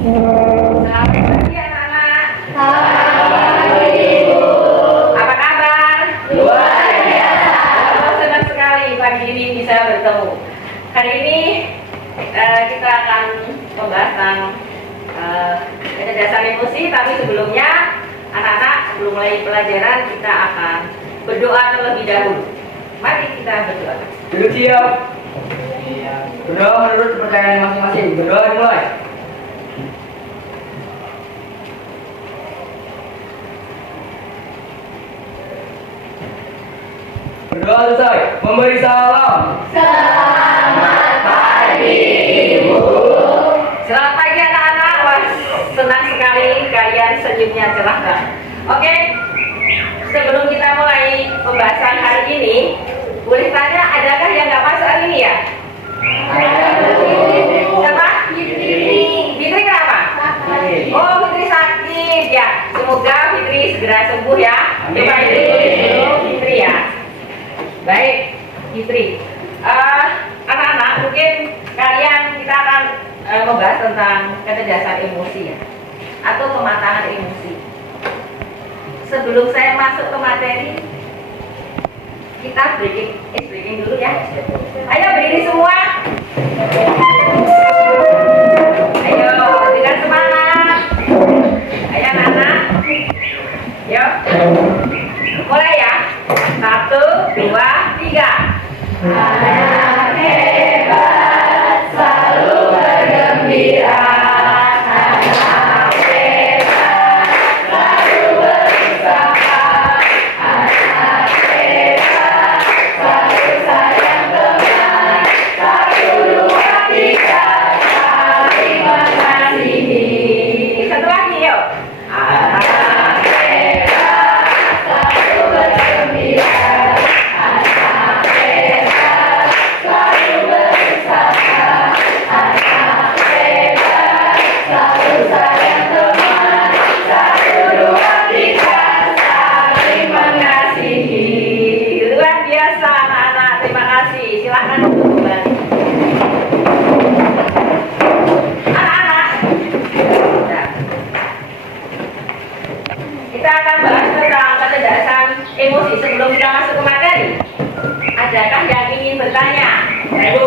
Selamat pagi anak-anak. Selamat pagi, Ibu. Apa kabar? Luar biasa. Senang sekali pagi ini bisa bertemu. Hari ini kita akan membahas tentang kecerdasan emosi. Tapi sebelumnya, anak-anak sebelum mulai pelajaran kita akan berdoa terlebih dahulu. Mari kita berdoa. Duduk siap. Berdoa menurut kepercayaan masing-masing. Berdoa dimulai. Berdoa selesai. Memberi salam. Selamat pagi, Ibu. Selamat pagi anak-anak. Wah, senang sekali kalian senyumnya cerah banget. Oke, sebelum kita mulai pembahasan hari ini, boleh tanya adakah yang nggak masuk hari ini ya? Siapa? Fitri kenapa? Oh, Fitri sakit ya. Semoga Fitri segera sembuh ya. Coba itu tulis dulu Fitri ya. Baik, Fitri. Anak-anak, mungkin kita akan membahas tentang kecerdasan emosi ya, atau kematangan emosi. Sebelum saya masuk ke materi, kita breaking dulu ya. Ayo berdiri semua. Ayo dengan semangat. Ayo anak-anak. Yuk. Mulai ya. 1, 2, 3. Anak hebat selalu bergembira. Anak hebat selalu berusaha. Anak hebat selalu sayang teman. 1, 2, 3 saling mengasihi. Satu lagi yuk. Anak hebat selalu bergembira. Anak hebat selalu berusaha. Anak hebat selalu sayang teman. 1, 2, 3 saling mengasihi. Luar biasa anak-anak. Terima kasih. Silahkan duduk kembali. Anak-anak. Nah, kita akan bahas tentang kecerdasan emosi. Sebelum kita masuk ke materi, adakah yang ingin bertanya? Bu,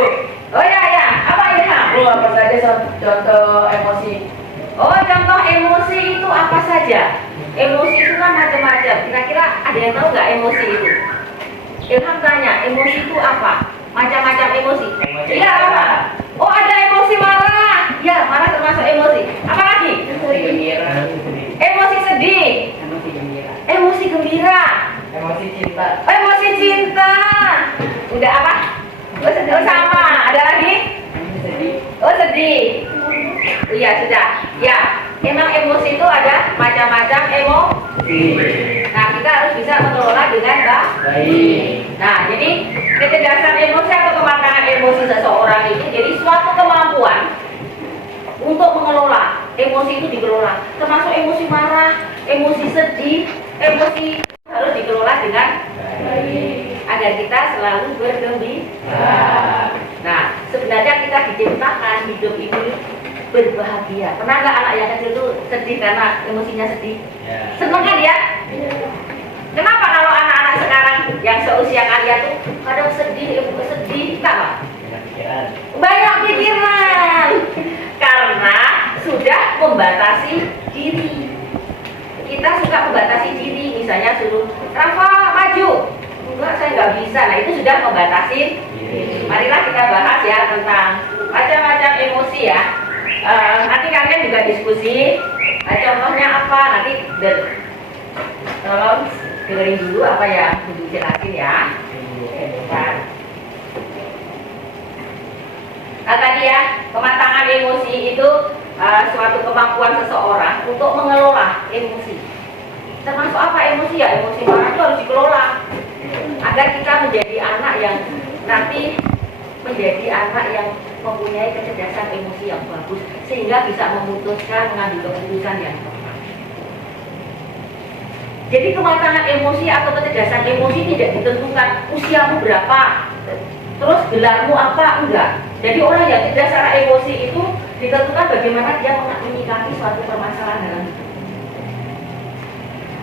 Oh ya ya, apa ya? Bu, apa saja contoh emosi? Oh, contoh emosi itu apa saja? Emosi itu kan macam-macam. Kira-kira ada yang tahu nggak emosi itu? Ilham tanya, emosi itu apa? Macam-macam emosi. Emosi Iya apa? marah. Oh, ada emosi marah. Ya, marah termasuk emosi. Apa lagi? Emosi gembira. Emosi sedih. Emosi gembira. Emosi gembira. Emosi cinta. Emosi cinta. Udah apa? Oh, sama. Ada lagi? Emosi sedih. Oh, sedih. Iya, sudah. Ya, emang emosi itu ada macam-macam emosi. Nah, kita harus bisa mengelola dengan Baik. Nah, jadi kecerdasan emosi atau kematangan emosi seseorang itu jadi suatu kemampuan untuk mengelola. Emosi itu dikelola, termasuk emosi marah, emosi sedih, emosi harus dikelola dengan Baik. agar kita selalu bergembira. Nah, sebenarnya kita diciptakan hidup ini berbahagia. Pernah nggak anak yang kecil itu sedih karena emosinya sedih? Ya. Seneng kan ya? Kenapa kalau anak-anak sekarang yang seusia kalian tuh kadang sedih, kenapa? Banyak pikiran. Banyak pikiran. Karena sudah membatasi diri. Kita suka membatasi diri, misalnya suruh Rafa maju. Enggak, saya nggak bisa. Nah, itu sudah membatasi diri. Marilah kita bahas ya tentang macam-macam emosi ya. Nanti kalian juga diskusi. Contohnya apa? Nanti tolong dengerin dulu apa yang Ibu jelasin ya. Bentar. Nah, tadi ya, kematangan emosi itu suatu kemampuan seseorang untuk mengelola emosi. Termasuk apa emosi ya? Emosi marah itu harus dikelola agar kita menjadi anak yang nanti menjadi anak yang mempunyai kecerdasan emosi yang bagus sehingga bisa memutuskan mengambil keputusan yang tepat. Jadi kematangan emosi atau kecerdasan emosi tidak ditentukan usiamu berapa, terus gelarmu apa, enggak. Jadi orang yang cerdas secara emosi itu ditentukan bagaimana dia menyikapi suatu permasalahan dalam hidup.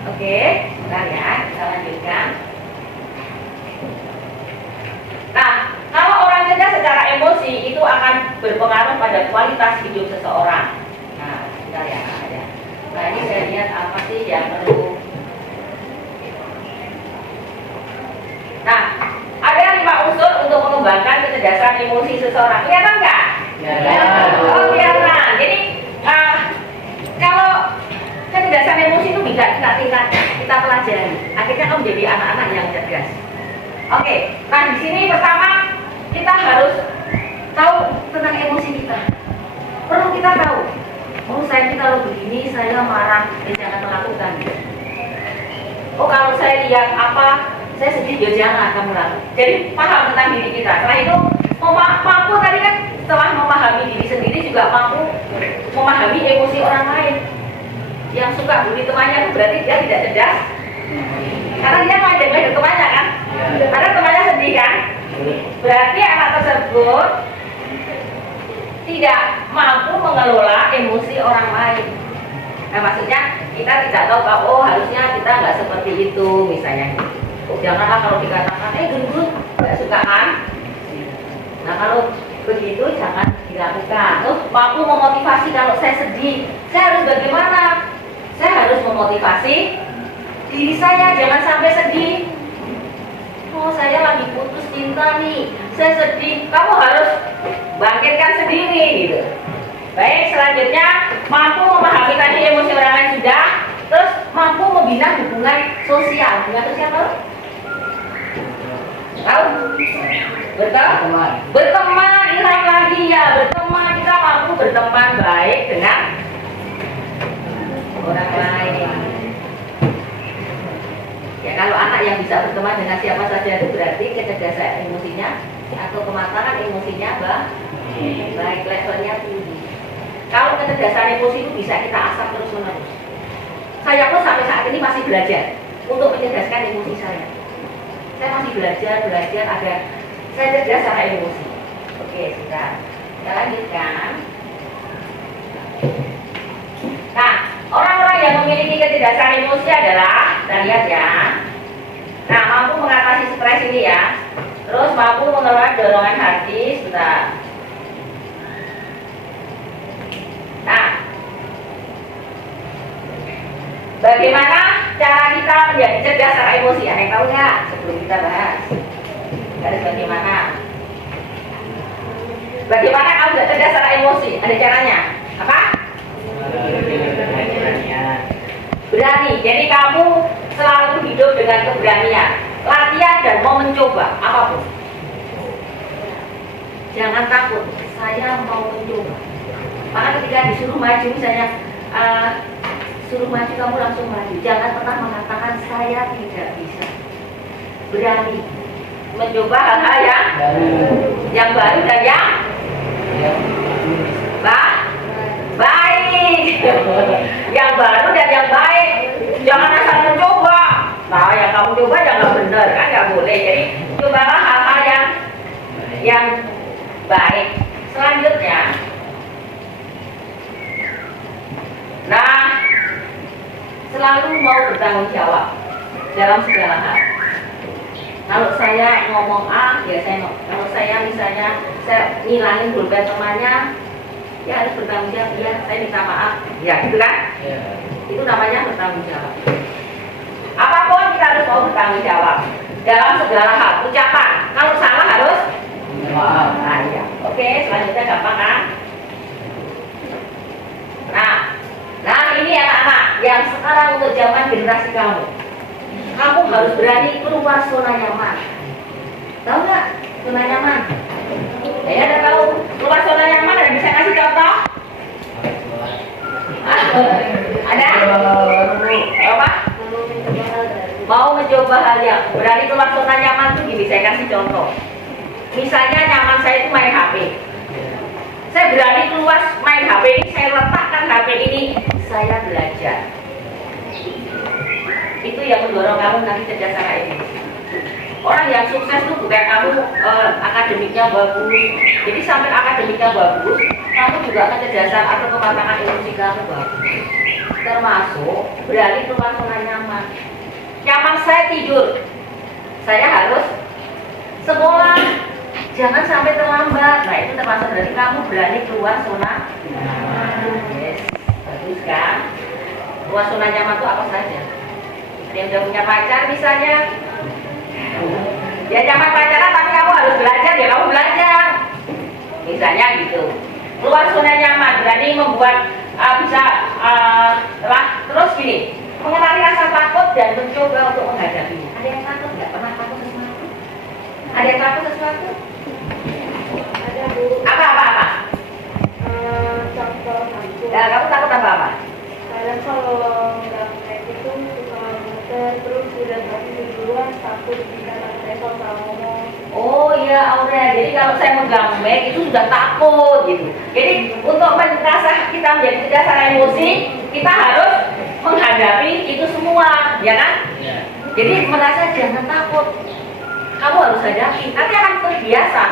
Oke, sebentar ya, kita lanjutkan. Nah, kalau orang cerdas secara emosi itu akan berpengaruh pada kualitas hidup seseorang. Nah, sebentar ya, ada. Nah, ini saya lihat apa sih yang perlu. Nah, ada 5 unsur untuk mengembangkan kecerdasan emosi seseorang. Kelihatan nggak? Oh, kelihatan. Jadi, kalau kecerdasan emosi itu bisa tingkat kita pelajari. Akhirnya kamu menjadi anak-anak yang cerdas. Oke, nah di sini pertama kita harus tahu tentang emosi kita. Perlu kita tahu. Oh, saya kalau begini saya marah, jangan melakukan. Oh, kalau saya lihat apa, saya sedih, ya jangan kamu lakukan. Jadi paham tentang diri kita. Setelah itu mampu tadi kan setelah memahami diri sendiri juga mampu memahami emosi orang lain. Yang suka bully temannya itu berarti dia tidak cerdas. Karena dia ngajak temannya kan. Karena temannya sedih kan. Berarti anak tersebut tidak mampu mengelola emosi orang lain. Nah, maksudnya kita tidak tahu oh harusnya kita nggak seperti itu misalnya. Oh, janganlah kalau dikatakan gendut nggak suka kan. Nah, kalau begitu jangan dilakukan. Terus mampu memotivasi kalau saya sedih, saya harus bagaimana? Saya harus memotivasi diri saya jangan sampai sedih. Oh, saya lagi putus cinta nih, saya sedih. Kamu harus bangkitkan sendiri gitu. Baik, selanjutnya mampu memahami tadi emosi orang lain sudah. Terus mampu membina hubungan sosial. Hubungan sosial tahu? Tahu? Berteman. Berteman, ingat lagi ya, berteman. Kita mampu berteman baik dengan orang lain. Ya, kalau anak yang bisa berteman dengan siapa saja itu berarti kecerdasan emosinya atau kematangan emosinya baik, levelnya tinggi. Kalau kecerdasan emosi itu bisa kita asah terus menerus. Saya pun sampai saat ini masih belajar untuk mencerdaskan emosi saya. Saya masih belajar agar saya cerdas secara emosi. Oke, sudah. Kita lanjutkan. Nah, orang-orang yang memiliki kecerdasan emosi adalah, kita lihat ya. Nah, mampu mengatasi stres ini ya. Terus mampu mengelola dorongan hati, sudah. Nah, bagaimana cara kita menjadi cerdas secara emosi? Ada yang tahu nggak? Sebelum kita bahas, harus bagaimana? Bagaimana kamu bisa cerdas secara emosi? Ada caranya? Apa? Berani. Jadi kamu selalu hidup dengan keberanian. Latihan dan mau mencoba apapun. Jangan takut. Saya mau mencoba. Maka ketika disuruh maju, misalnya suruh maju, kamu langsung maju. Jangan pernah mengatakan saya tidak bisa. Berani mencoba hal-hal yang baru dan yang baik. Yang baru dan yang baik. Jangan asal mencoba. Nah, yang kamu coba jangan benar kan, nggak boleh. Jadi cobalah hal-hal yang baik. Selanjutnya, nah, selalu mau bertanggung jawab dalam segala hal. Kalau saya ngomong A, ya saya ngomong. Kalau saya misalnya saya ngilangin pulpen temannya, ya harus bertanggung jawab. Ya, saya minta maaf. Ya, gitu kan? Ya. Itu namanya bertanggung jawab. Apapun kita harus mau bertanggung jawab dalam segala hal. Ucapan, kalau salah harus maaf. Nah, ya. Oke, selanjutnya gampang kan? Nah, ini anak-anak yang sekarang untuk zaman generasi kamu. Kamu harus berani keluar zona nyaman. Tahu nggak zona nyaman? Ya, ada tahu keluar zona nyaman? Ada bisa kasih contoh? Ada? Apa? Mau mencoba hal yang berani keluar zona nyaman tuh gini, saya kasih contoh. Misalnya nyaman saya itu main HP. Saya berani keluar main HP ini, saya letakkan HP ini, saya belajar. Itu yang mendorong kamu nanti cerdas secara emosi. Orang yang sukses tuh bukan kamu akademiknya bagus. Jadi sampai akademiknya bagus, kamu juga kecerdasan atau kematangan emosi kamu bagus. Termasuk berani keluar zona nyaman. Nyaman saya tidur, saya harus sekolah, jangan sampai terlambat. Nah itu termasuk berarti kamu berani keluar zona nyaman. Yes, bagus kan? Keluar zona nyaman itu apa saja? Ada yang udah punya pacar misalnya, ya jangan pacaran tapi kamu harus belajar, ya kamu belajar. Misalnya gitu. Keluar zona nyaman, berani membuat terus gini, mengenali rasa takut dan mencoba untuk menghadapinya. Ada yang takut nggak? Pernah takut sesuatu? Ada yang takut sesuatu? Ada Bu. Apa? Contoh aku. Ya, kamu takut apa? Kadang kalau nggak naik itu suka muter terus udah berhenti duluan takut bisa telepon sama ngomong. Oh iya Aurel, jadi kalau saya megang mic itu sudah takut gitu. Jadi untuk merasa kita menjadi cerdas secara emosi, kita harus menghadapi itu semua, ya kan? Ya. Jadi merasa jangan takut, kamu harus hadapi. Nanti akan terbiasa,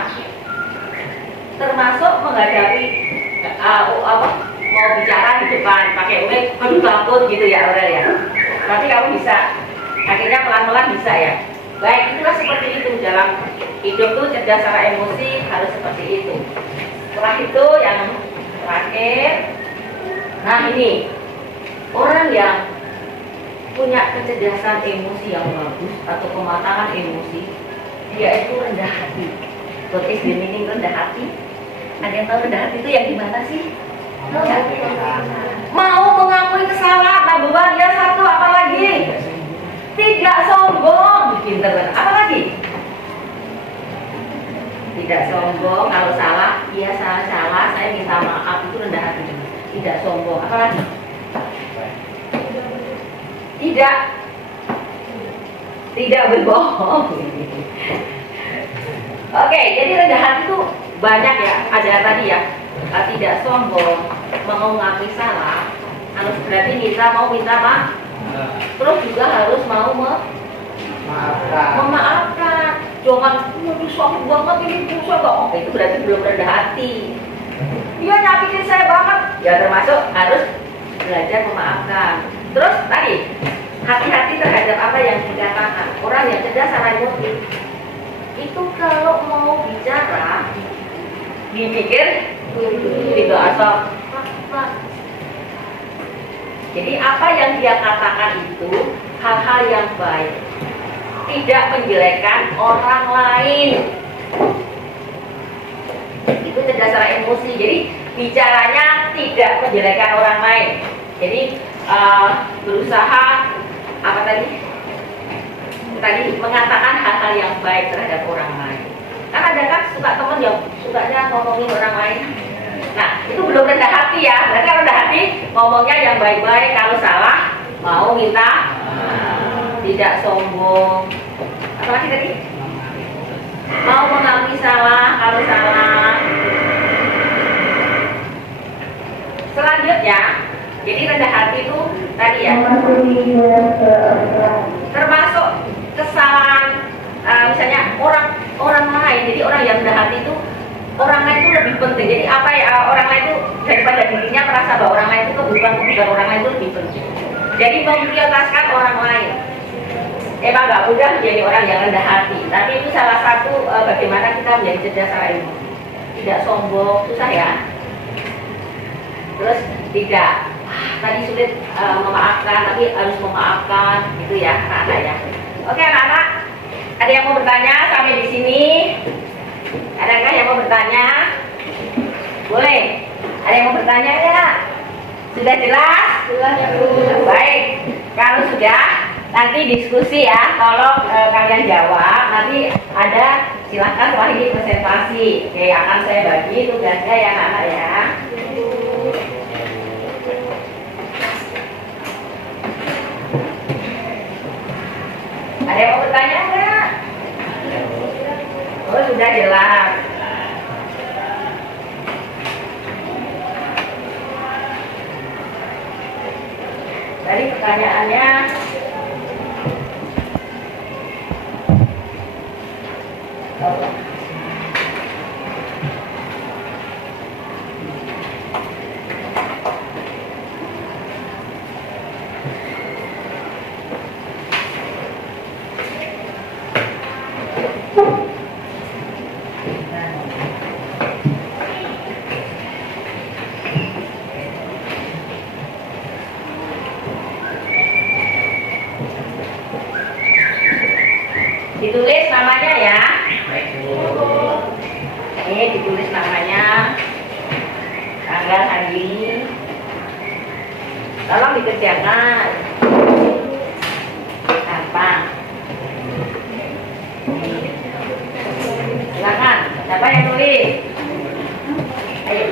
termasuk menghadapi mau bicara di depan pakai mic, aduh takut gitu ya Aurel ya. Tapi kamu bisa, akhirnya pelan-pelan bisa ya. Baik, itulah seperti itu dalam hidup tuh cerdas secara emosi harus seperti itu. Setelah itu yang terakhir, nah ini orang yang punya kecerdasan emosi yang bagus atau kematangan emosi, dia itu rendah hati. What is the meaning rendah hati? Ada yang tahu rendah hati itu yang gimana sih? Tahu nggak? Mau mengakui kesalahan, number one, ya satu, apa lagi? Tidak sombong, pinter banget. Apa lagi? Tidak sombong, kalau salah, iya salah, saya minta maaf, itu rendah hati. Tidak sombong, apa lagi? Tidak berbohong. Oke, jadi rendah hati itu banyak ya, ada tadi ya. Tidak sombong, mau mengakui salah, harus berarti mau minta maaf. Terus juga harus mau memaafkan. Jangan susah banget ini susah kok. Itu berarti belum rendah hati. Dia nyakitin saya banget. Ya termasuk harus belajar memaafkan. Terus tadi hati-hati terhadap apa yang dikatakan. Orang yang cerdas secara emosi itu kalau mau bicara dipikir tidak asal. Jadi apa yang dia katakan itu hal-hal yang baik, tidak menjelekkan orang lain. Itu cerdas secara emosi. Jadi bicaranya tidak menjelekkan orang lain. Jadi berusaha apa tadi mengatakan hal-hal yang baik terhadap orang lain. Kan ada kan suka teman yang sukanya ngomongin orang lain. Nah, itu belum rendah hati ya. Berarti rendah hati ngomongnya yang baik-baik. Kalau salah, mau minta tidak sombong. Apa lagi tadi? Mau mengakui salah kalau salah. Selanjutnya, jadi rendah hati itu tadi ya. Termasuk kesalahan misalnya orang lain. Jadi orang yang rendah hati itu orang lain itu lebih penting. Jadi apa ya orang lain itu daripada dirinya merasa bahwa orang lain itu kebutuhan orang lain itu lebih penting. Jadi memprioritaskan orang lain. Emang nggak mudah menjadi orang yang rendah hati. Tapi itu salah satu bagaimana kita menjadi cerdas secara emosi. Tidak sombong, susah ya. Terus tidak tadi sulit memaafkan, tapi harus memaafkan, gitu ya anak-anak ya. Oke anak-anak, ada yang mau bertanya sampai di sini? Adakah yang mau bertanya? Boleh. Ada yang mau bertanya ya? Sudah jelas? Jelas ya Bu. Baik. Kalau sudah, nanti diskusi ya. Kalau kalian jawab, nanti ada silahkan lagi presentasi. Oke, akan saya bagi tugasnya ya anak-anak ya. Ada yang mau bertanya enggak? Oh sudah jelas. Tadi pertanyaannya Tolong dikerjakan. Gampang. Silakan. Siapa yang tulis? Ayo.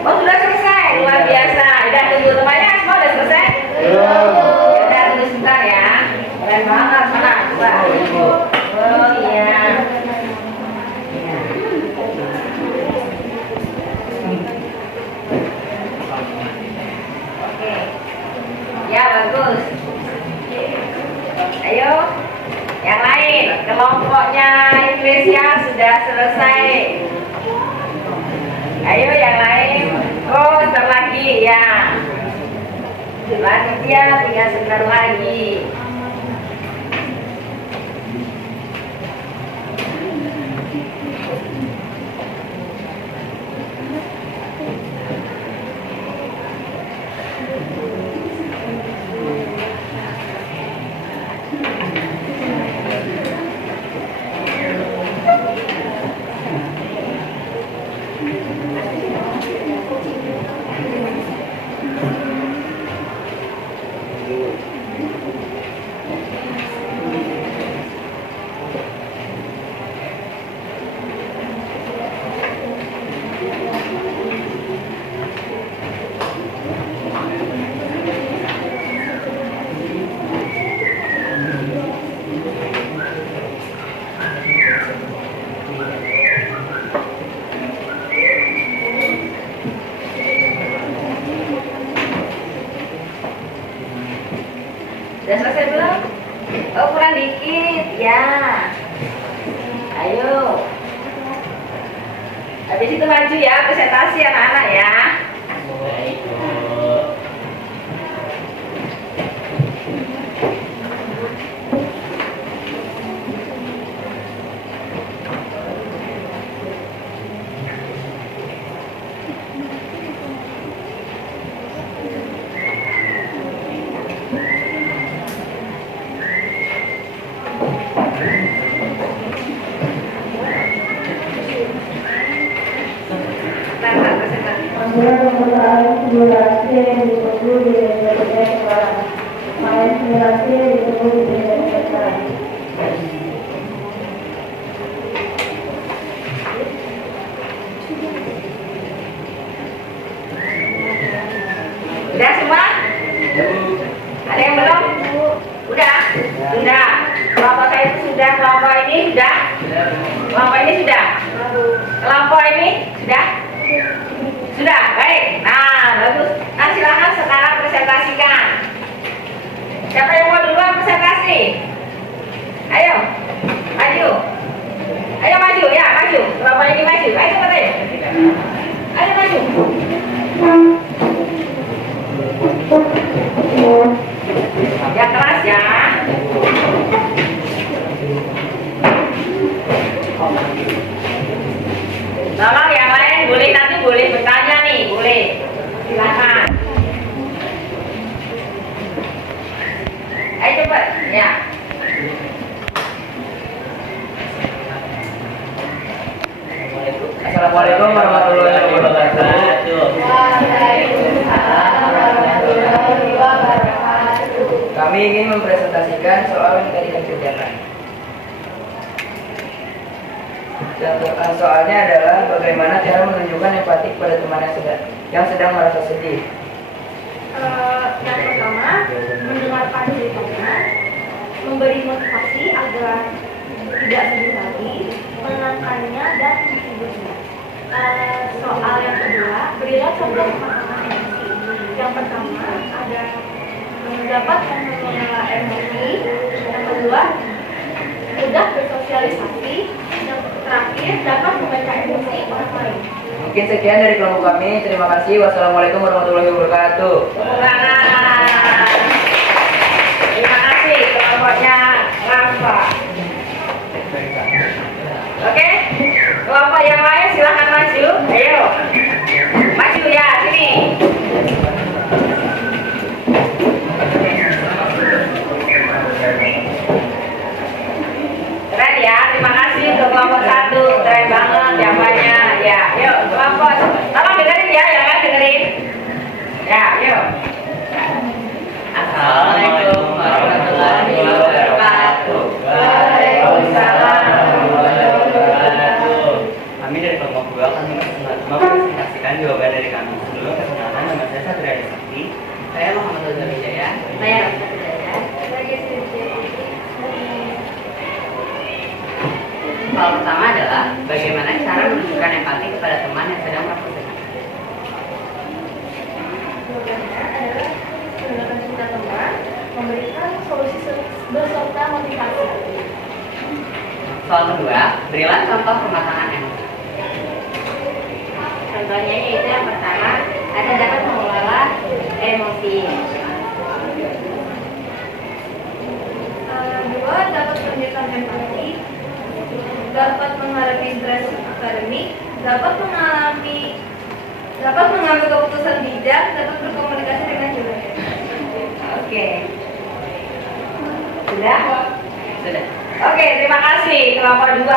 Oh sudah selesai, luar biasa. Udah tunggu temannya semua udah selesai? Ya udah tunggu sebentar ya. Keren banget, mana? Coba. Oh iya. Oke. Ya bagus. Ayo, yang lain. Kelompoknya Indonesia sudah selesai. Ayo yang lain. Oh, sebentar lagi ya. Lanjut ya, tinggal sebentar lagi. Udah selesai belum? Oh, kurang dikit. Ya. Ayo. Habis itu maju ya, presentasi anak-anak ya. Baik, Bu. Nah, presentasi. Masalah pembukaan simulasi yang ditunggu di media sekarang. Main simulasi yang ditunggu di media sekarang. Udah semua? Ada yang belum? Udah? Sudah. Kelompok saya itu sudah, kelompok ini sudah. Kelompok ini sudah. Kelompok ini sudah. Sudah, baik. Nah, bagus. Nah, silakan sekarang presentasikan. Siapa yang mau duluan presentasi? Ayo, maju. Ayo maju, ya maju. Kelompok ini maju. Ayo cepat ayo. Ayo maju. Ya keras ya. Tolong yang lain boleh nanti boleh bertanya nih, boleh. Silakan. Ayo cepat, ya. Assalamualaikum warahmatullahi wabarakatuh. Waalaikumsalam warahmatullahi wabarakatuh. Kami ingin mempresentasikan soal yang tadi kami kerjakan. Soalnya adalah bagaimana cara menunjukkan empati pada teman yang sedang merasa sedih. Yang pertama, mendengarkan ceritanya, memberi motivasi agar tidak sedih lagi, menenangkannya dan menghiburnya. Soal yang kedua, berilah contoh pemahaman emosi. Yang pertama ada dapat mengelola emosi. Yang kedua, mudah bersosialisasi. Yang terakhir, dapat membaca emosi orang lain. Mungkin sekian dari kelompok kami. Terima kasih. Wassalamualaikum warahmatullahi wabarakatuh. Tangan. Terima kasih kelompoknya Rafa. Oke, kelompok yang lain silahkan maju. Ayo, maju ya sini. Keren ya, terima kasih untuk kelompok 1. Keren banget jawabannya. Ya, yuk kelompok. Tolong dengerin ya, yang lain dengerin. Ya, yuk. Assalamualaikum warahmatullahi wabarakatuh. Waalaikumsalam. Kami dari kelompok 2 akan mempresentasikan jawaban dari kami. Sebelum perkenalan, nama saya Satria Sakti. Saya Muhammad Azhar Wijaya. Saya Rafa Hidayah. Soal pertama adalah bagaimana cara menunjukkan empati kepada teman yang sedang merasa sedih. Jawabannya adalah menggunakan cerita teman, memberikan solusi beserta motivasi. Soal kedua, berilah contoh pematangan emosi. Contohnya yaitu yang pertama, ada dapat mengelola emosi. Dua, dapat menunjukkan empati, dapat menghadapi stres akademik, dapat mengambil keputusan bijak, dapat berkomunikasi dengan jelas. Oke. Sudah? Sudah. Oke, terima kasih kelompok 2.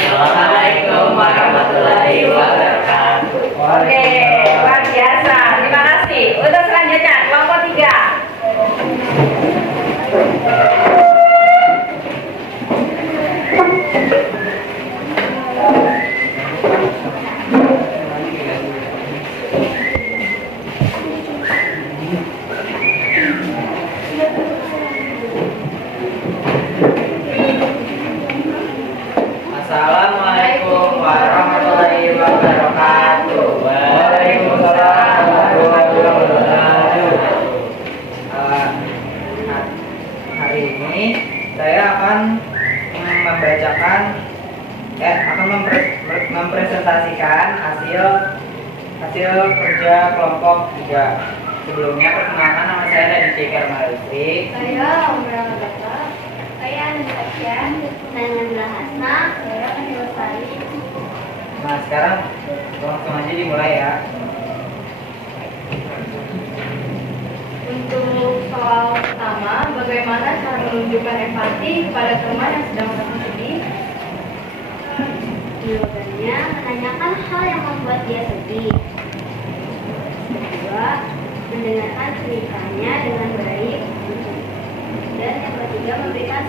Assalamualaikum warahmatullahi wabarakatuh. Oke, luar biasa. Terima kasih. Untuk selanjutnya kelompok 3. Assalamualaikum warahmatullahi wabarakatuh. Waalaikumsalam warahmatullahi wabarakatuh. presentasikan hasil kerja kelompok 3. Sebelumnya perkenalkan, nama saya Raditya J. Karmalistri. Saya Omra Magata. Saya Ananda Kian. Saya Nandra Hasna. Saya Anil Sari. Nah, sekarang langsung aja dimulai ya. Untuk soal pertama, bagaimana cara menunjukkan empati kepada teman yang sedang merasa sedih? Jawabannya, menanyakan hal yang membuat dia sedih. Kedua, mendengarkan ceritanya dengan baik. Dan yang ketiga, memberikan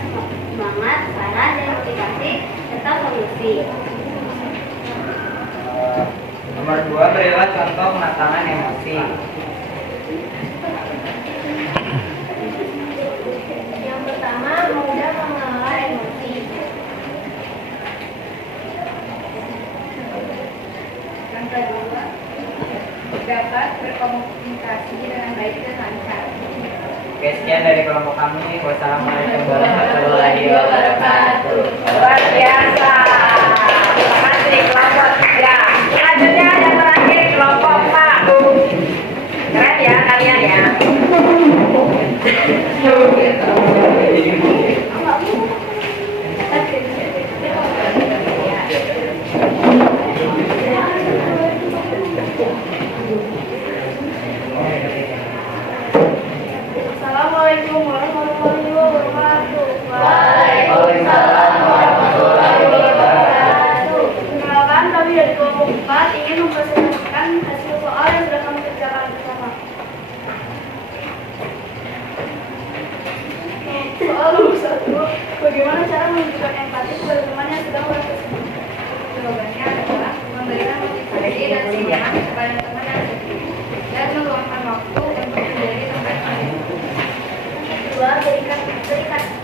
semangat, saran, dan motivasi serta solusi. Nomor 2, berilah contoh pematangan emosi. Yang pertama, mudah mengelola emosi. Yang kedua, dapat berkomunikasi dengan baik dan lancar. Oke, sekian dari kelompok kami. Wassalamualaikum warahmatullahi wabarakatuh. Luar biasa. Terima kasih kelompok 3. Selanjutnya yang terakhir kelompok 4. Keren ya kalian ya. Assalamualaikum warahmatullahi wabarakatuh. Waalaikumsalam warahmatullahi wabarakatuh. Perkenalkan, kami dari kelompok 4 ingin mempresentasikan hasil soal yang sudah kami kerjakan bersama. Soal nomor 1, bagaimana cara menunjukkan empati kepada teman yang sedang merasa sedih? Jawabannya adalah memberikan motivasi dan semangat kepada teman yang sedih dan meluangkan waktu untuk menjadi tempat lain. Kedua,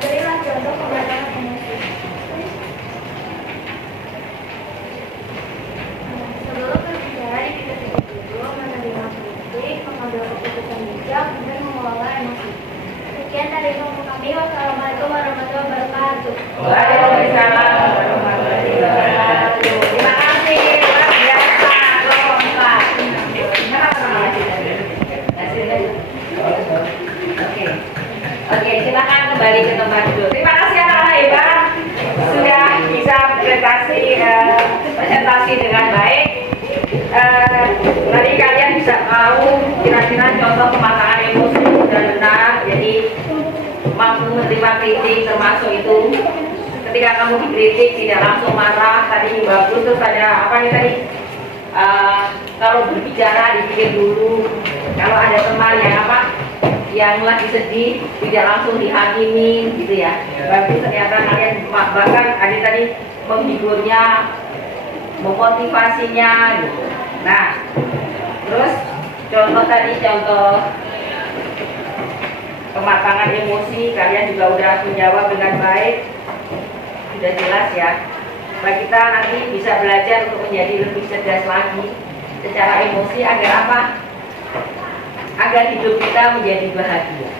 berilah contoh pembatasan emosi. Sebelum berbicara di titik dulu, menerima kritik, mengambil keputusan bijak, dan mengelola emosi. Sekian dari kelompok kami. Wassalamualaikum warahmatullahi wabarakatuh. Waalaikumsalam warahmatullahi wabarakatuh. Terima kasih. Luar biasa kelompok 4. Kenapa hasilnya? Oke, silakan kembali ke tempat duduk. Terima kasih anak-anak hebat sudah bisa presentasi dengan baik. Tadi kalian bisa tahu kira-kira contoh pematangan emosi dan benar. Jadi mampu menerima kritik, termasuk itu ketika kamu dikritik tidak langsung marah. Tadi bagus. Terus ada apa nih tadi? Kalau berbicara dipikir dulu. Kalau ada teman yang lagi sedih tidak langsung dihakimi gitu ya. Bagus, ternyata kalian bahkan ada tadi menghiburnya, memotivasinya gitu. Nah, terus contoh kematangan emosi kalian juga udah menjawab dengan baik, sudah jelas ya. Nah, kita nanti bisa belajar untuk menjadi lebih cerdas lagi secara emosi agar apa? Agar hidup kita menjadi bahagia.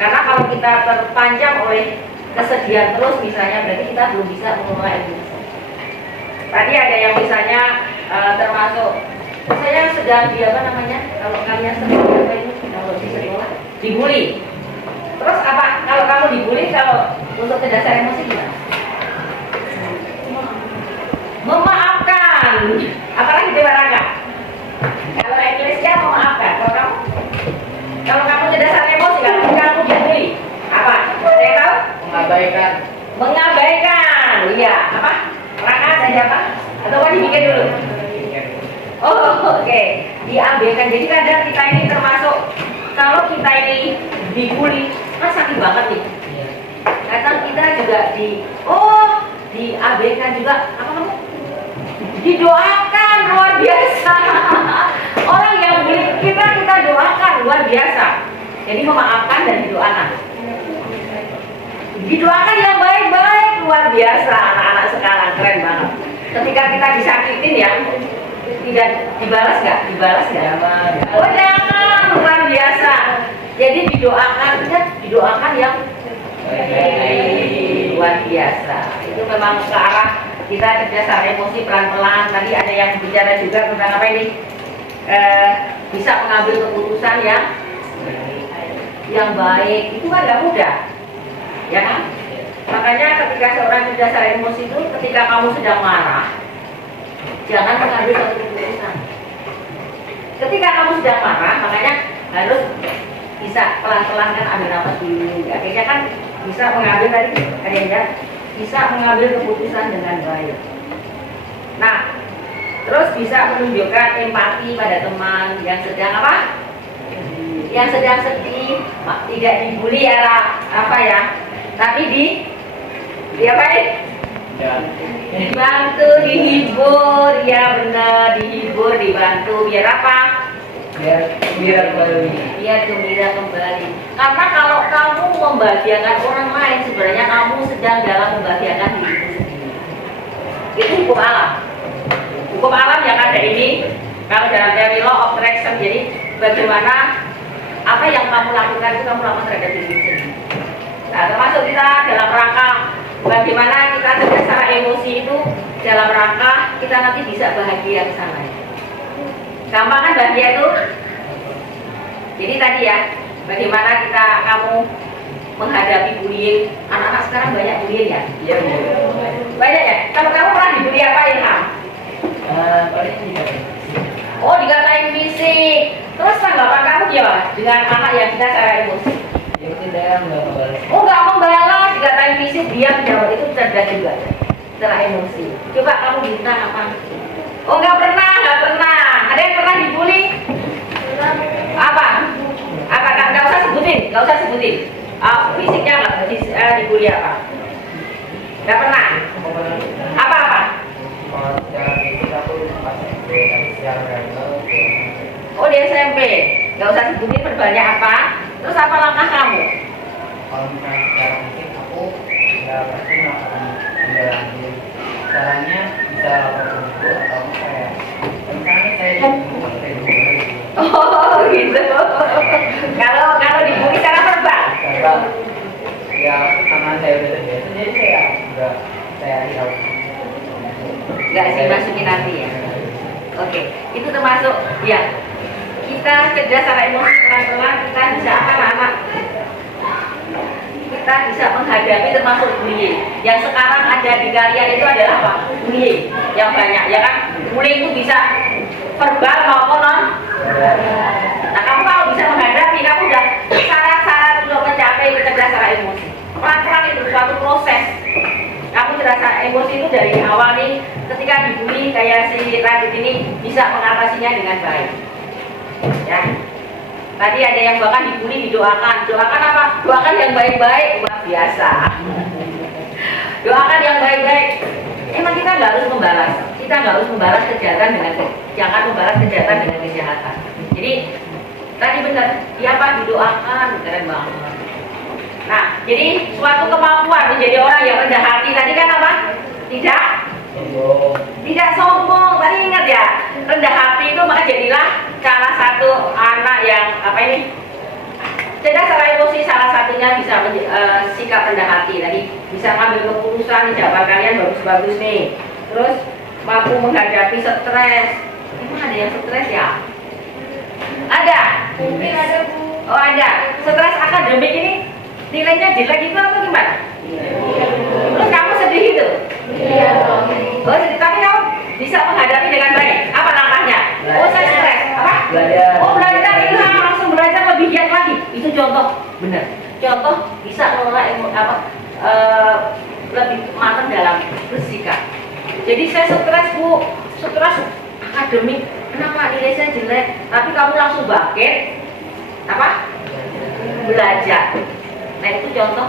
Karena kalau kita terpanjang oleh kesedihan terus misalnya, berarti kita belum bisa mengelola emosi. Tadi ada yang misalnya termasuk saya sedang kalau kalian sedang apa ini kalau di sekolah dibully. Terus apa? Kalau kamu dibully, kalau untuk kecerdasan emosi gimana? Memaafkan. Apalagi Dewaraka. Kalau Inggrisnya memaafkan. Kalau kamu kecerdasan emosi, kalau kamu dibully, apa? Saya tahu? Mengabaikan. Iya. Apa? Raka saja apa? Atau kau dipikir dulu? Oh, oke. Diabaikan. Jadi kadang kita ini termasuk kalau kita ini dibully, kan sakit banget nih. Kadang kita juga diabaikan juga. Apa kamu? Didoakan luar biasa. Orang yang bully kita doakan luar biasa. Jadi memaafkan dan didoakan. Didoakan yang baik-baik luar biasa. Anak-anak sekarang keren banget. Ketika kita disakitin ya, tidak dibalas nggak? Oh jangan, luar biasa. Jadi didoakan yang luar biasa. Itu memang ke arah kita cerdas secara emosi pelan-pelan. Tadi ada yang bicara juga tentang apa ini? Bisa mengambil keputusan yang baik. Itu kan nggak mudah, ya kan? Makanya ketika seorang cerdas secara emosi itu, ketika kamu sedang marah, jangan mengambil satu keputusan. Ketika kamu sedang marah, makanya harus bisa pelan-pelan kan, ambil nafas dulu. Akhirnya kan bisa mengambil tadi, akhirnya bisa mengambil keputusan dengan baik. Nah, terus bisa menunjukkan empati pada teman yang sedang apa? Yang sedang sedih, tidak dibully ya, apa ya? Tapi diapain? Dibantu, dihibur, ya benar, dihibur, dibantu, biar apa? Biar kembali. Biar gembira kembali. Karena kalau kamu membahagiakan orang lain, sebenarnya kamu sedang dalam membahagiakan dirimu sendiri. Itu hukum alam. Hukum alam yang ada ini, kalau dalam teori law of attraction, jadi bagaimana apa yang kamu lakukan itu kamu lakukan terhadap diri sendiri. Nah, termasuk kita dalam rangka bagaimana kita cerdas secara emosi itu dalam rangka kita nanti bisa bahagia ke sana. Gampang kan bahagia itu? Jadi tadi ya, bagaimana kamu menghadapi bullying. Anak-anak sekarang banyak bullying ya? Iya. Banyak ya? Kalau kamu pernah dibully apa Ilham? Paling tidak. Oh, dikatain fisik. Terus tanggapan kamu gimana dengan anak yang kita secara emosi? Ya tidak membalas. Oh, nggak membalas, dikatain fisik, diam jawab, itu cerdas juga secara emosi. Coba kamu bintang apa? Oh, nggak pernah. Ada yang pernah dibully? Apa? Nggak usah sebutin. Fisiknya nggak dibully apa? Nggak pernah. Apa? Oh, di SMP. Nggak usah sebutin perbanyak apa. Terus apa langkah kamu? Kalau misalnya secara fisik aku nggak pasti melakukan penjelasan. Caranya bisa berkumpul atau kayak misalnya saya dibully kayak dulu. Oh, gitu. Kalau dibully cara verbal. Ya karena saya udah terbiasa jadi saya tahu. Nggak sih, masukin nanti ya. Oke, itu termasuk ya. Kita cerdas secara emosi pelan-pelan, kita bisa apa anak-anak? Kita bisa menghadapi termasuk bullying. Yang sekarang ada di kalian itu adalah apa? Bullying yang banyak, ya kan? Bullying itu bisa verbal maupun non. Nah, kamu kalau bisa menghadapi, kamu udah syarat-syarat untuk mencapai kecerdasan secara emosi. Pelan-pelan itu suatu proses. Kamu cerdas secara emosi itu dari awal nih, ketika dibully kayak si Radit ini bisa mengatasinya dengan baik. Ya, tadi ada yang bahkan dibully didoakan. Doakan apa? Doakan yang baik-baik, luar biasa. Doakan yang baik-baik. Emang kita nggak harus membalas. Kita nggak harus membalas kejahatan jangan membalas kejahatan dengan kejahatan. Jadi tadi benar, siapa didoakan, keren banget. Nah, jadi suatu kemampuan menjadi orang yang rendah hati tadi kan apa? Tidak sombong. Tadi ingat ya, rendah hati itu maka jadilah salah satu anak yang apa ini? Cerdas secara emosi, salah satunya bisa sikap rendah hati tadi, bisa ngambil keputusan di jawaban kalian bagus-bagus nih. Terus mampu menghadapi stres. Emang ada yang stres ya? Ada? Mungkin ada Bu. Oh, ada. Stres akademik ini nilainya jelek itu atau gimana? Terus kamu sedih itu? Iya. Oh, sedih, tapi kamu bisa menghadapi dengan baik. Apa langkahnya? Oh, saya stres. Apa? Belajar. Oh, belajar itu langsung belajar lebih giat lagi. Itu contoh, benar. Contoh bisa mengelola lebih matang dalam bersikap. Jadi saya stres Bu, stres akademik. Kenapa nilai saya jelek? Tapi kamu langsung bangkit, apa? Belajar. Nah, itu contoh.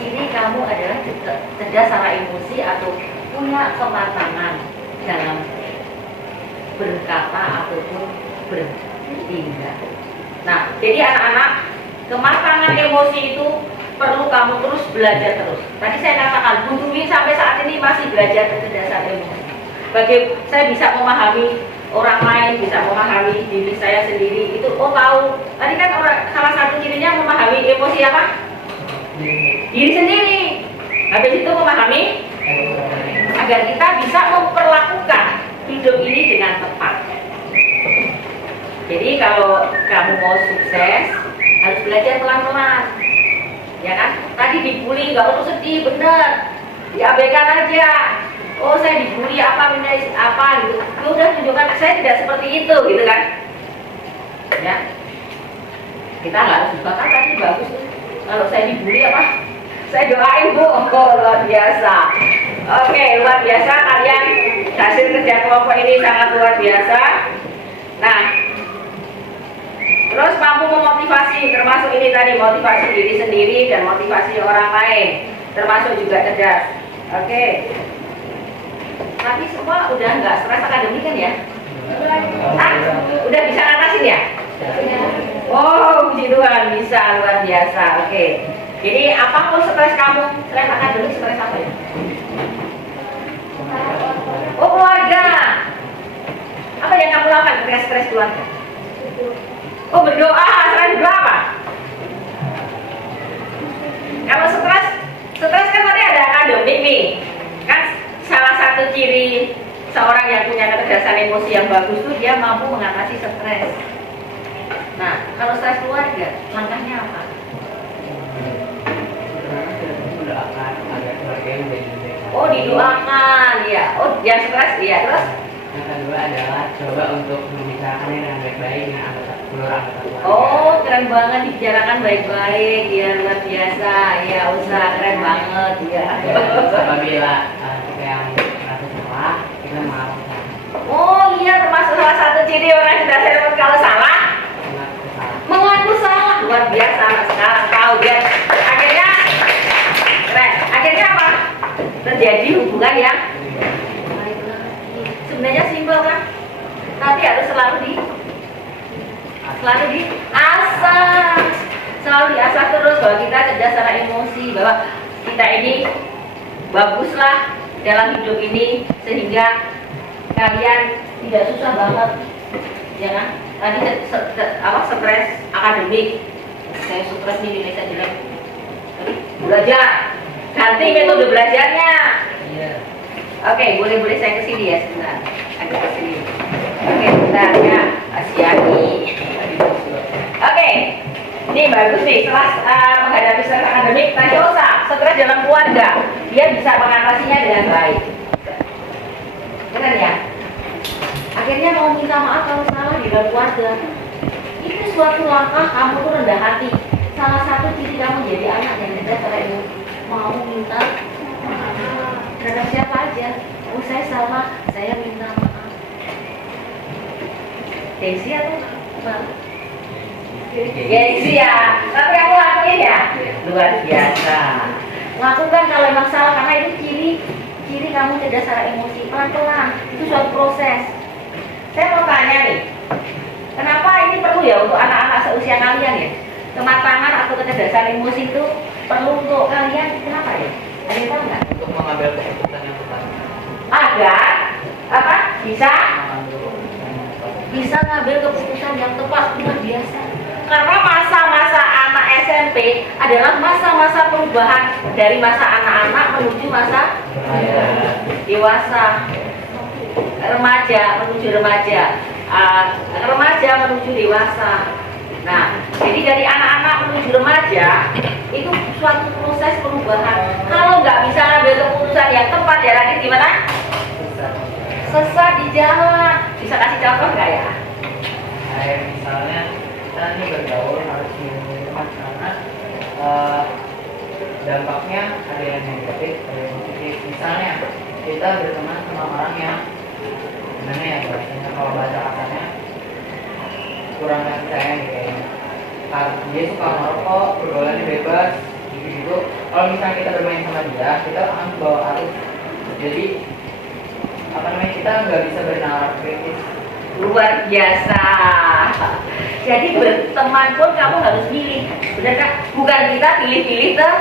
Ini kamu adalah cerdas secara emosi atau punya kematangan dalam berkata ataupun bertindak. Nah, jadi anak-anak, kematangan emosi itu perlu kamu terus belajar terus. Tadi saya katakan, Bu Tuwi sampai saat ini masih belajar kecerdasan emosi. Saya bisa memahami orang lain, bisa memahami diri saya sendiri. Itu tahu. Tadi kan salah satu cirinya memahami emosi apa? Diri sendiri. Habis itu memahami agar kita bisa memperlakukan hidup ini dengan tepat. Jadi kalau kamu mau sukses harus belajar pelan-pelan, ya kan? Tadi dibully nggak usah sedih, bener, diabaikan aja. Oh saya dibully apa gitu. Ya udah tunjukkan saya tidak seperti itu, gitu kan? Ya, kita nggak harus juga kan tadi bagus tuh. Kalau saya dibully apa? Saya doain Bu, oh, luar biasa. Oke, luar biasa kalian, hasil kerja kelompok ini sangat luar biasa. Nah, terus mampu memotivasi, termasuk ini tadi motivasi diri sendiri dan motivasi orang lain, termasuk juga cerdas. Oke. Tapi semua udah nggak stres akademik kan ya? Ah, udah bisa ngatasin ya? Oh, puji Tuhan, bisa, luar biasa. Oke. Jadi apapun stres kamu, stres akademik, stres apa ya? Oh, keluarga. Apa yang kamu lakukan ketika stres keluarga? Oh, berdoa. Selain berdoa apa? Kalau stres kan tadi ada akademik nih. Kan salah satu ciri seorang yang punya kecerdasan emosi yang bagus tuh dia mampu mengatasi stres. Nah, kalau stres keluarga, langkahnya apa? Mendoakan agar keluarga yang baik-baik. Oh, didoakan, ya. Oh, yang stres, ya. Terus? Yang kedua adalah coba untuk membicarakannya dengan baik-baik dengan seluruh anggota keluarga. Oh, keren banget, dibicarakan baik-baik, ya, luar biasa, ya, usaha keren banget, ya. Apabila kita yang merasa salah, kita maafkan. Oh iya, termasuk salah satu ciri orang yang sudah saya kalau salah, mengaku salah, luar biasa. Anak sekarang tahu dia. Akhirnya, keren. Akhirnya apa? Terjadi hubungan yang sebenarnya simpel kan, tapi harus selalu diasah, terus bahwa kita cerdas secara emosi, bahwa kita ini baguslah dalam hidup ini sehingga kalian tidak susah banget, ya kan? Tadi stres akademik, saya stres nih nilai saya jelek, belajar, ganti metode belajarnya. Iya. Oke, boleh saya kesini ya sebentar, agak kesini. Oke, sebentar ya, Asyani. Oke, ini bagus nih. Setelah menghadapi stres akademik, Tasyosa, stres dalam keluarga, dia bisa mengatasinya dengan baik. Benar ya? Akhirnya mau minta maaf kalau salah di dalam keluarga. Itu suatu langkah kamu tuh rendah hati. Salah satu ciri kamu jadi anak yang cerdas secara emosi. Mau minta maaf terhadap siapa aja. Oh saya salah, saya minta maaf. Gengsi atau apa? Gengsi ya. Tapi aku lakuin ya. Luar biasa. Lakukan kalau emang salah karena itu ciri kamu cerdas secara emosi. Pelan-pelan. Itu suatu proses. Saya mau tanya nih, kenapa ini perlu ya untuk anak-anak seusia kalian ya? Kematangan atau kecerdasan emosi itu perlu untuk kalian, kenapa ya? Ada yang tahu nggak? Untuk mengambil keputusan yang tepat. Agar apa? Bisa Bisa ngambil keputusan yang tepat, luar biasa. Karena masa-masa anak SMP adalah masa-masa perubahan dari masa anak-anak menuju masa dewasa. Remaja menuju remaja, remaja menuju dewasa. Nah, jadi dari anak-anak menuju remaja itu suatu proses perubahan. Kalau nggak bisa ngambil keputusan yang tepat ya nanti gimana? Sesat di jalan. Bisa kasih contoh nggak ya? Kayak misalnya kita nih bergaul harus milih teman karena dampaknya ada yang negatif, ada yang positif. Misalnya kita berteman sama orang yang gimana ya bahasanya, kalau bahasa kasarnya kurang kasih sayang kayaknya. Dia suka merokok, pergaulannya bebas, gitu-gitu. Kalau misalnya kita bermain sama dia, kita akan bawa arus. Jadi kita nggak bisa bernalar kritis. Luar biasa. Jadi berteman pun kamu harus pilih, benar kan? Bukan kita pilih-pilih tuh.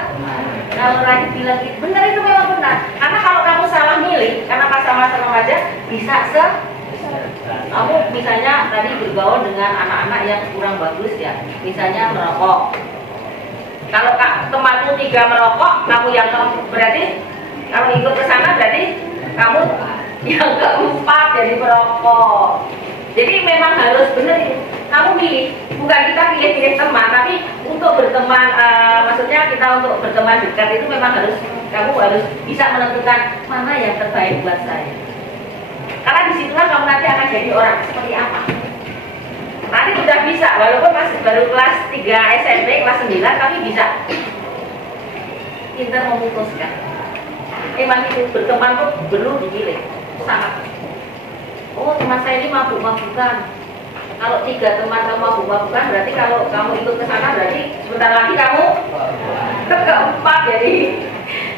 Kalau Radit bilang gitu, benar itu memang benar. Karena kalau kamu salah milih, karena masa-masa remaja bisa kamu misalnya tadi bergaul dengan anak-anak yang kurang bagus ya, misalnya merokok. Kalau temanmu 3 merokok, kamu yang berarti kalau ikut ke sana berarti Kamu yang keempat jadi perokok. Jadi memang harus benar itu. Kamu milih, bukan kita pilih-pilih teman, tapi untuk berteman, maksudnya kita untuk berteman dekat itu memang kamu harus bisa menentukan mana yang terbaik buat saya. Karena disitulah kamu nanti akan jadi orang seperti apa. Nanti sudah bisa, walaupun masih baru kelas 3 SMP, kelas 9, tapi bisa pintar memutuskan. Emang itu berteman tuh perlu dipilih, sangat. Oh, teman saya ini mabuk-mabukan. Kalau 3 teman kamu mabuk-mabukan, berarti kalau kamu ikut ke sana berarti sebentar lagi kamu keempat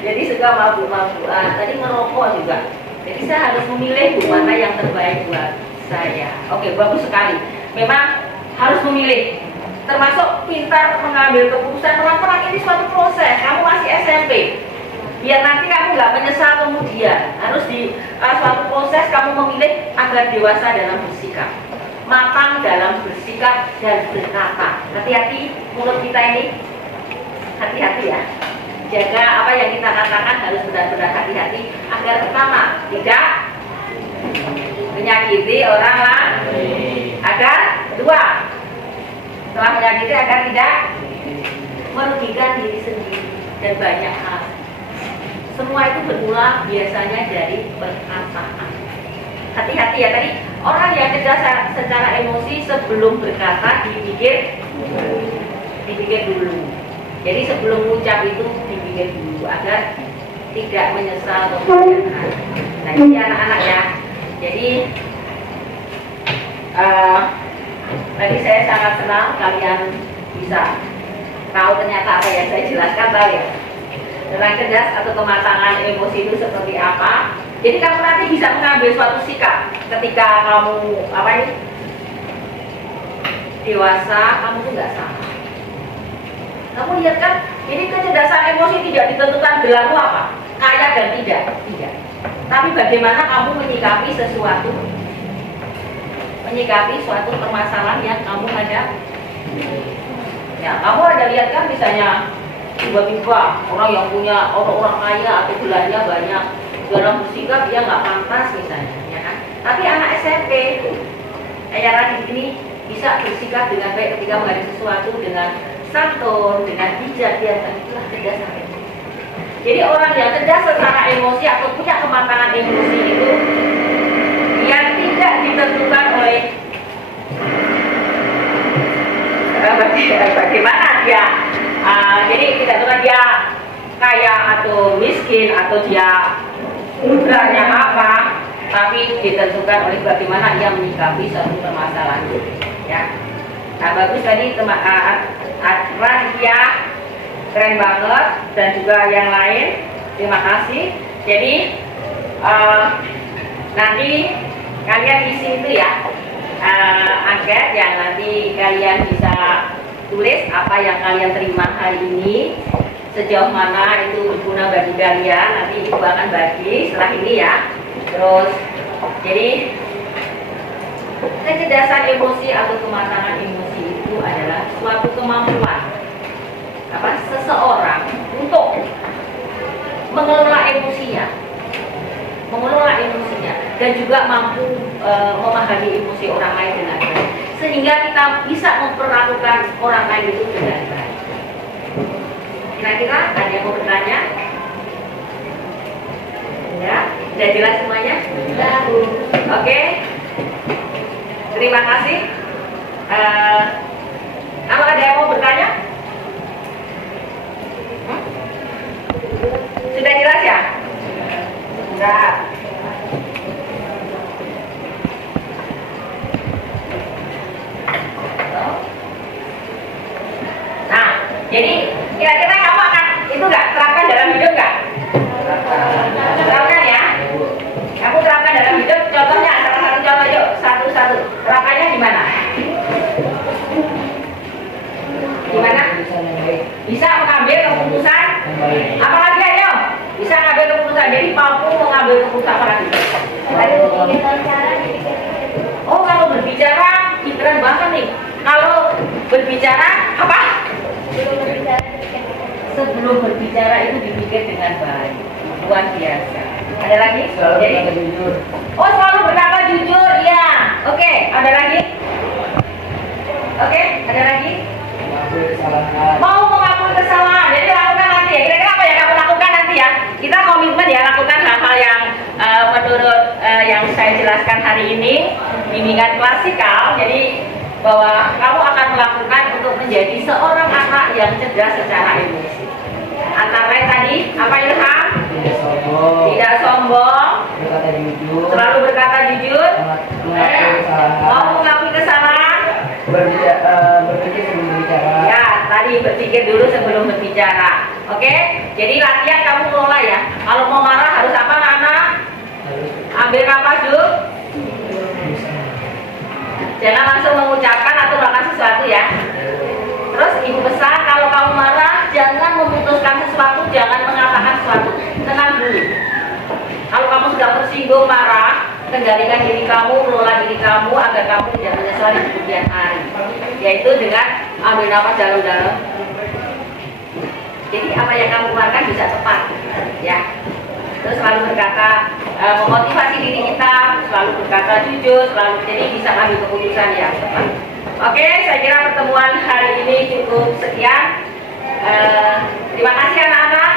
jadi suka mabuk-mabukan. Tadi merokok juga. Jadi saya harus memilih mana yang terbaik buat saya. Oke, bagus sekali. Memang harus memilih. Termasuk pintar mengambil keputusan. Pelan-pelan ini suatu proses. Kamu masih SMP. Biar nanti kamu nggak menyesal kemudian. Harus di suatu proses kamu memilih agar dewasa dalam bersikap, matang dalam bersikap dan berkata. Hati-hati mulut kita ini, hati-hati ya. Jaga apa yang kita katakan, harus benar-benar hati-hati agar pertama tidak menyakiti orang lain. Agar kedua, setelah menyakiti agar tidak merugikan diri sendiri dan banyak hal. Semua itu bermula biasanya dari perkataan. Hati-hati ya, tadi orang yang cerdas secara emosi sebelum berkata dipikir dulu. Jadi sebelum mengucap itu dipikir dulu agar tidak menyesal kemudian hari. Nah ini anak-anak ya. Jadi tadi saya sangat senang kalian bisa tahu ternyata apa yang saya jelaskan tahu ya. Tentang cerdas atau kematangan emosi itu seperti apa. Jadi kamu nanti bisa mengambil suatu sikap ketika kamu dewasa, kamu tuh nggak salah. Kamu lihat kan, ini kecerdasan emosi tidak ditentukan berlaku apa, kaya dan tidak. Tapi bagaimana kamu menyikapi suatu permasalahan yang kamu hadapi. Ya, kamu ada lihat kan misalnya tiba-tiba orang yang punya orang kaya atau gelarnya banyak dalam bersikap dia nggak pantas misalnya, ya kan? Tapi anak SMP kayak Radit ini bisa bersikap dengan baik ketika menghadapi sesuatu dengan santun, dengan bijak, dia itulah cerdas sekali. Jadi orang yang cerdas secara emosi atau punya kematangan emosi itu yang tidak ditentukan oleh bagaimana dia. Jadi tidak tentukan dia kaya atau miskin atau dia udahnya apa, tapi ditentukan oleh bagaimana ia menyikapi suatu permasalahan. Ya, nah, bagus tadi Raditya, keren banget, dan juga yang lain. Terima kasih. Jadi nanti kalian isi itu ya angket yang nanti kalian bisa tulis apa yang kalian terima hari ini, sejauh mana itu berguna bagi kalian. Nanti ibu akan bagi setelah ini ya. Terus jadi kecerdasan emosi atau kematangan emosi itu adalah suatu kemampuan seseorang untuk mengelola emosinya dan juga mampu memahami emosi orang lain dengan baik, sehingga kita bisa memperlakukan orang lain itu dengan baik. Kira-kira ada yang mau bertanya? Ya, sudah jelas semuanya? Oke. Terima kasih. Kalau ada yang mau bertanya? Sudah jelas ya? Sudah. Nah, jadi kira-kira kamu akan itu nggak terapkan dalam hidup nggak? Terapkan ya. Kamu terapkan dalam hidup. Contohnya, salah satu contoh yuk, satu-satu. Terapkannya di mana? Di mana? Bisa mengambil keputusan. Apalagi ayo, bisa mengambil keputusan. Jadi mampu mengambil keputusan apa lagi? Oh, kalau berbicara, keren banget nih. Kalau berbicara apa? Sebelum berbicara itu dipikir dengan baik. Luar biasa. Ada lagi? Selalu Jadi, berkata jujur. oh selalu berkata jujur, ya. Oke, ada lagi? Oke, ada lagi? Mengakui kesalahan. Mau mengakui kesalahan, jadi lakukan nanti ya. Kira-kira apa yang kamu lakukan nanti ya? Kita komitmen ya lakukan hal-hal yang menurut yang saya jelaskan hari ini, bimbingan klasikal. Jadi bahwa kamu akan melakukan untuk menjadi seorang anak yang cerdas secara emosi. Antara lain tadi, apa Ilham? Tidak sombong. Tidak sombong, Berkata jujur. selalu berkata jujur, Mengakui kesalahan. mau mengakui kesalahan. Berpikir sebelum berbicara. Ya, tadi berpikir dulu sebelum berbicara. Oke, jadi latihan kamu kelola ya. Kalau mau marah harus apa anak? Harus Ambil nafas dulu. bisa. Jangan langsung mengucapkan atau melakukan sesuatu ya. Terus ibu pesan kalau kamu marah jangan memutuskan sesuatu, jangan mengatakan sesuatu. Tenang dulu. Kalau kamu sudah tersinggung marah, kendalikan diri kamu, kelola diri kamu agar kamu tidak menyesal di kemudian hari. Yaitu dengan ambil nafas dalam-dalam. Jadi apa yang kamu keluarkan bisa cepat, ya. Terus selalu berkata, memotivasi diri kita, selalu berkata jujur, selalu jadi bisa ambil keputusan yang tepat. Oke, saya kira pertemuan hari ini cukup sekian. Terima kasih anak-anak.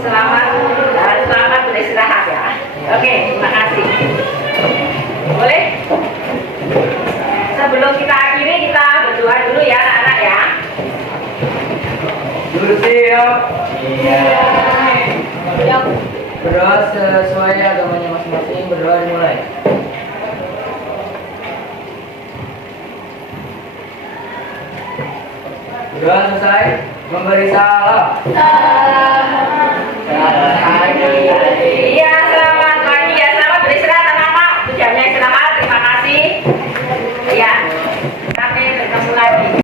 Selamat beristirahat ya. Oke, terima kasih. Boleh? Sebelum kita akhiri, kita berdoa dulu ya anak-anak ya. Dulu siap. Iya. Berdoa sesuai agamanya masing-masing. Berdoa dimulai. Berdoa selesai. Memberi salam. Iya,